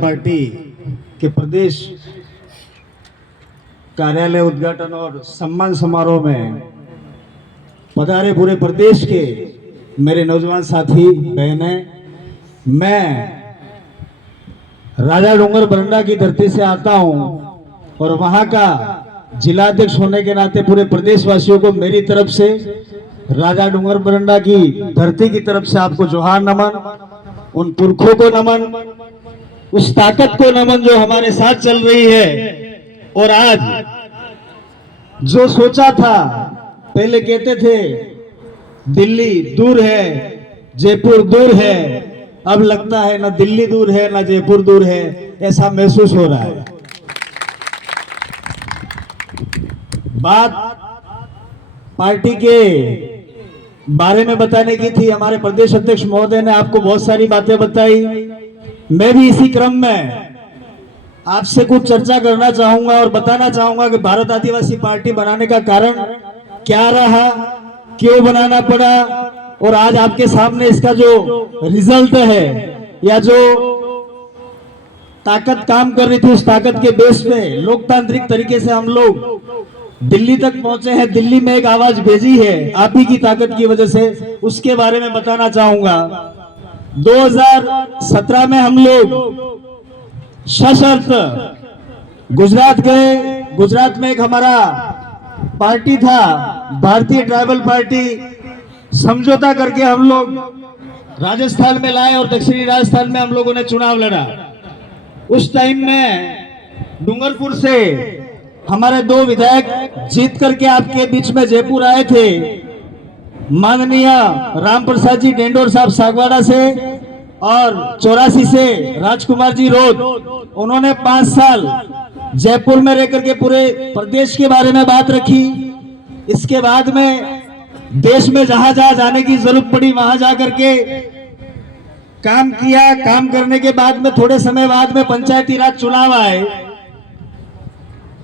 Party के प्रदेश कार्यालय उद्घाटन और सम्मान समारोह में पधारे पूरे प्रदेश के मेरे नौजवान साथी बहनें, मैं राजा डूंगर बरंडा की धरती से आता हूं और वहां का जिलाध्यक्ष होने के नाते पूरे प्रदेशवासियों को मेरी तरफ से राजा डूंगर बरंडा की धरती की तरफ से आपको जोहार नमन, उन पुरखों को नमन, उस ताकत को नमन जो हमारे साथ चल रही है। और आज जो सोचा था, पहले कहते थे दिल्ली दूर है, जयपुर दूर है, अब लगता है ना दिल्ली दूर है ना जयपुर दूर है, ऐसा महसूस हो रहा है। बात पार्टी के बारे में बताने की थी। हमारे प्रदेश अध्यक्ष महोदय ने आपको बहुत सारी बातें बताई। मैं भी इसी क्रम में आपसे कुछ चर्चा करना चाहूंगा और बताना चाहूंगा कि भारत आदिवासी पार्टी बनाने का कारण क्या रहा, क्यों बनाना पड़ा, और आज आपके सामने इसका जो रिजल्ट है या जो ताकत काम कर रही थी, उस ताकत के बेस पे लोकतांत्रिक तरीके से हम लोग दिल्ली तक पहुंचे हैं। दिल्ली में एक आवाज भेजी है आप ही की ताकत की वजह से, उसके बारे में बताना चाहूंगा। 2017 में हम लोग सशर्त गुजरात गए। गुजरात में एक हमारा पार्टी था, भारतीय ट्राइबल पार्टी, समझौता करके हम लोग राजस्थान में लाए और दक्षिणी राजस्थान में हम लोगों ने चुनाव लड़ा। उस टाइम में डूंगरपुर से हमारे 2 विधायक जीत करके आपके बीच में जयपुर आए थे, माननीय राम प्रसाद जी डेंडोर साहब सागवाड़ा से और 84 से राजकुमार जी रोड। उन्होंने 5 साल जयपुर में रह करके पूरे प्रदेश के बारे में बात रखी। इसके बाद में देश में जहां जहां जाने की जरूरत पड़ी वहां जाकर के काम किया। काम करने के बाद में थोड़े समय बाद में पंचायती राज चुनाव आए।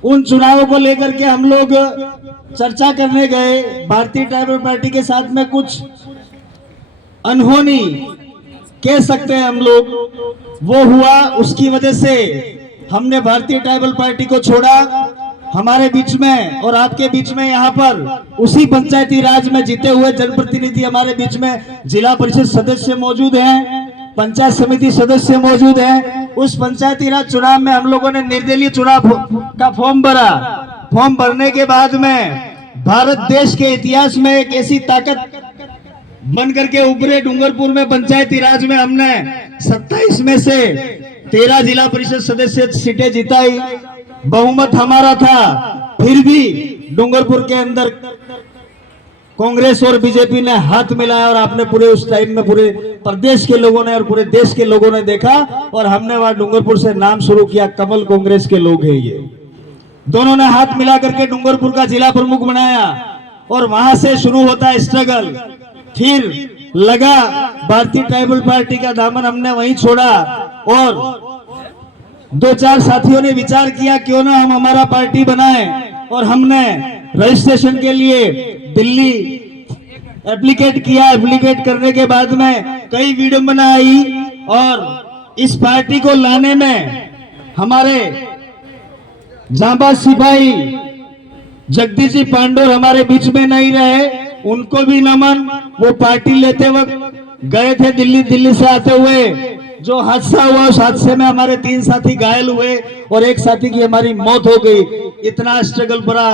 उन चुनावों को लेकर के हम लोग चर्चा करने गए। भारतीय ट्राइबल पार्टी के साथ में कुछ अनहोनी कह सकते हैं हम लोग, वो हुआ। उसकी वजह से हमने भारतीय ट्राइबल पार्टी को छोड़ा। हमारे बीच में और आपके बीच में यहाँ पर उसी पंचायती राज में जीते हुए जनप्रतिनिधि हमारे बीच में जिला परिषद सदस्य मौजूद हैं, पंचायत समिति सदस्य मौजूद हैं। उस पंचायती राज चुनाव में हम लोगों ने निर्दलीय चुनाव का फॉर्म भरा। फॉर्म भरने के बाद में भारत देश के इतिहास में एक ऐसी ताकत बन करके उभरे। डूंगरपुर में पंचायती राज में हमने 27 में से 13 जिला परिषद सदस्य सीटें जिताई। बहुमत हमारा था। फिर भी डूंगरपुर के अंदर कांग्रेस और बीजेपी ने हाथ मिलाया और आपने पूरे उस टाइम में पूरे प्रदेश के लोगों ने और पूरे देश के लोगों ने देखा और हमने वहां डूंगरपुर से नाम शुरू किया, कमल कांग्रेस के लोग हैं ये। दोनों ने हाथ मिला करके डूंगरपुर का जिला प्रमुख बनाया और वहां से शुरू होता है स्ट्रगल। फिर लगा भारतीय ट्राइबल पार्टी का दामन, हमने वहीं छोड़ा और 2-4 साथियों ने विचार किया क्यों ना हम हमारा पार्टी बनाएं, और हमने रजिस्ट्रेशन के लिए दिल्ली एप्लीकेट किया। एप्लीकेट करने के बाद में कई विडंबना आई और इस पार्टी को लाने में हमारे जांबाज सिपाही जगदीश जी पांडोर हमारे बीच में नहीं रहे, उनको भी नमन। वो पार्टी लेते वक्त गए थे दिल्ली। दिल्ली से आते हुए जो हादसा हुआ, उस हादसे में हमारे 3 साथी घायल हुए और एक साथी की हमारी मौत हो गई। इतना स्ट्रगल भरा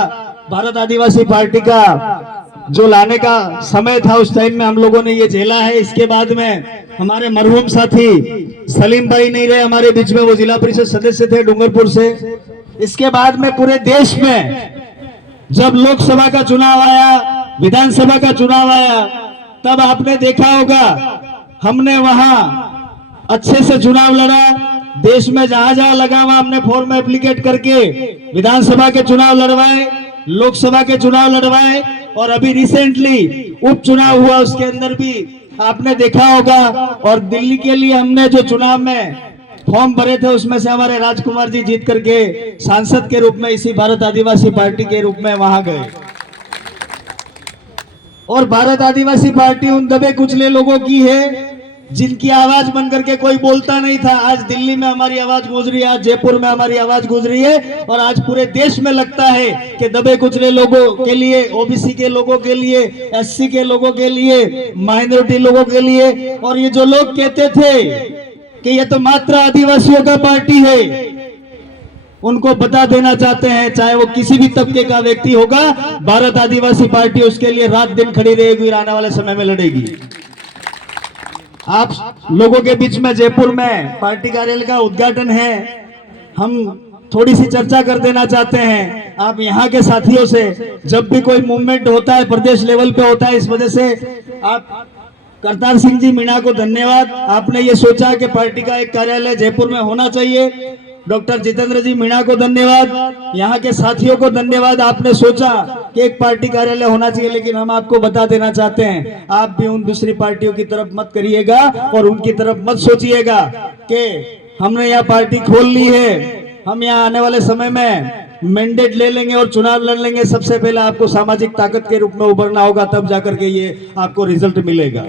भारत आदिवासी पार्टी का जो लाने का समय था, उस टाइम में हम लोगों ने ये झेला है। इसके बाद में हमारे मरहूम साथी सलीम भाई नहीं रहे हमारे बीच में, वो जिला परिषद सदस्य थे डूंगरपुर से। इसके बाद में पूरे देश में जब लोकसभा का चुनाव आया, विधानसभा का चुनाव आया, तब आपने देखा होगा हमने वहां अच्छे से चुनाव लड़ा। देश में जहां जहां लगा वहां हमने फॉर्म एप्लीकेट करके विधानसभा के चुनाव लड़वाए, लोकसभा के चुनाव लड़वाए और अभी रिसेंटली उपचुनाव हुआ, उसके अंदर भी आपने देखा होगा। और दिल्ली के लिए हमने जो चुनाव में फॉर्म भरे थे उसमें से हमारे राजकुमार जी जीत करके सांसद के रूप में इसी भारत आदिवासी पार्टी के रूप में वहां गए। और भारत आदिवासी पार्टी उन दबे कुचले लोगों की है जिनकी आवाज बन करके कोई बोलता नहीं था, आज दिल्ली में हमारी आवाज गूंज रही है, आज जयपुर में हमारी आवाज गूंज रही है, और आज पूरे देश में लगता है कि दबे कुचले लोगों के लिए, ओबीसी के लोगों के लिए, एससी के लोगों के लिए, माइनॉरिटी लोगों के लिए, और ये जो लोग कहते थे कि ये तो मात्र आदिवासियों का पार्टी है, उनको बता देना चाहते हैं, चाहे वो किसी भी तबके का व्यक्ति होगा, भारत आदिवासी पार्टी उसके लिए रात दिन खड़ी रहेगी, आने वाले समय में लड़ेगी। आप लोगों के बीच में जयपुर में पार्टी कार्यालय का उद्घाटन है, हम थोड़ी सी चर्चा कर देना चाहते हैं। आप यहाँ के साथियों से, जब भी कोई मूवमेंट होता है प्रदेश लेवल पे होता है, इस वजह से आप करतार सिंह जी मीणा को धन्यवाद, आपने ये सोचा कि पार्टी का एक कार्यालय जयपुर में होना चाहिए। डॉक्टर जितेंद्र जी मीणा को धन्यवाद, यहाँ के साथियों को धन्यवाद, आपने सोचा कि एक पार्टी कार्यालय होना चाहिए। लेकिन हम आपको बता देना चाहते हैं, आप भी उन दूसरी पार्टियों की तरफ मत करिएगा और उनकी तरफ मत सोचिएगा कि हमने यहाँ पार्टी खोल ली है, हम यहाँ आने वाले समय में मैंडेट ले लेंगे और चुनाव लड़ लेंगे। सबसे पहले आपको सामाजिक ताकत के रूप में उभरना होगा, तब जाकर के ये आपको रिजल्ट मिलेगा।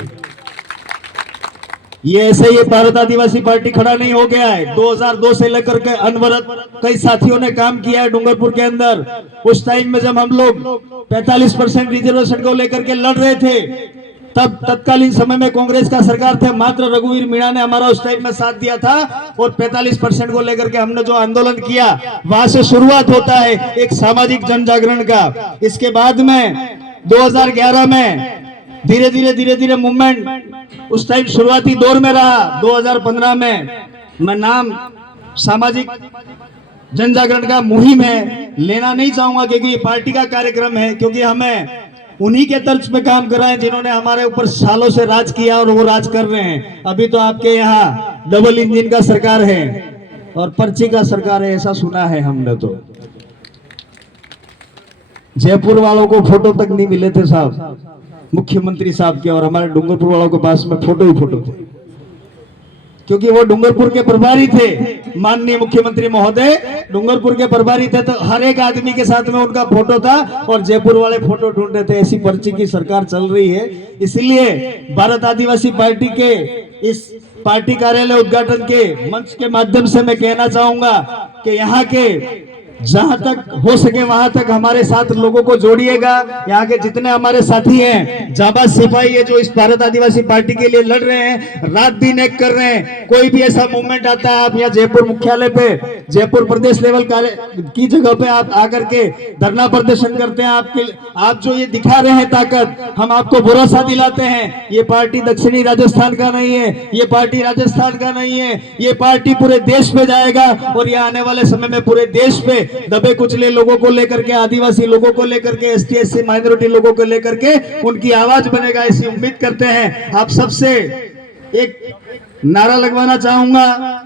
ये ऐसे ही भारत आदिवासी पार्टी खड़ा नहीं हो गया है। 2002 से लेकर के अनवरत कई साथियों ने काम किया है डूंगरपुर के अंदर। उस टाइम में जब हम लोग 45% रिजर्वेशन को लेकर के लड़ रहे थे, तब तत्कालीन समय में कांग्रेस का सरकार थे, मात्र रघुवीर मीणा ने हमारा उस टाइम में साथ दिया था, और 45% को लेकर के हमने जो आंदोलन किया, वहां से शुरुआत होता है एक सामाजिक जन जागरण का। इसके बाद में 2011 में धीरे धीरे मूवमेंट उस टाइम शुरुआती दौर में रहा। 2015 में मैं नाम सामाजिक जन जागरण का मुहिम है लेना नहीं चाहूंगा, क्योंकि ये पार्टी का कार्यक्रम है, क्योंकि हमें उन्हीं के तर्ज पे काम कराएं जिन्होंने हमारे ऊपर सालों से राज किया और वो राज कर रहे हैं। अभी तो आपके यहाँ डबल इंजन का सरकार है और पर्ची का सरकार है, ऐसा सुना है हमने। तो जयपुर वालों को फोटो तक नहीं मिले थे साहब, मुख्यमंत्री साहब के और हमारे डूंगरपुर वालों के पास में फोटो ही फोटो थे, क्योंकि वो डूंगरपुर के प्रभारी थे। माननीय मुख्यमंत्री महोदय डूंगरपुर के प्रभारी थे, तो हर एक आदमी के साथ में उनका फोटो था और जयपुर वाले फोटो ढूंढ रहे थे। ऐसी पर्ची की सरकार चल रही है। इसलिए भारत आदिवासी पार्टी के इस पार्टी कार्यालय उद्घाटन के मंच के माध्यम से मैं कहना चाहूंगा कि यहाँ के जहां तक हो सके वहां तक हमारे साथ लोगों को जोड़िएगा। यहाँ के जितने हमारे साथी हैं, जाबाज सिपाही है जो इस भारत आदिवासी पार्टी के लिए लड़ रहे हैं, रात दिन एक कर रहे हैं। कोई भी ऐसा मूवमेंट आता है, आप यहाँ जयपुर मुख्यालय पे, जयपुर प्रदेश लेवल की जगह पे आप आकर के धरना प्रदर्शन करते हैं। आप जो ये दिखा रहे हैं ताकत, हम आपको भरोसा दिलाते हैं, ये पार्टी दक्षिणी राजस्थान का नहीं है, ये पार्टी राजस्थान का नहीं है, ये पार्टी पूरे देश में जाएगा और ये आने वाले समय में पूरे देश में दबे कुचले लोगों को लेकर के, आदिवासी लोगों को लेकर के, एसटी एससी माइनॉरिटी लोगों को लेकर के उनकी आवाज बनेगा, ऐसी उम्मीद करते हैं। आप सबसे एक नारा लगवाना चाहूंगा।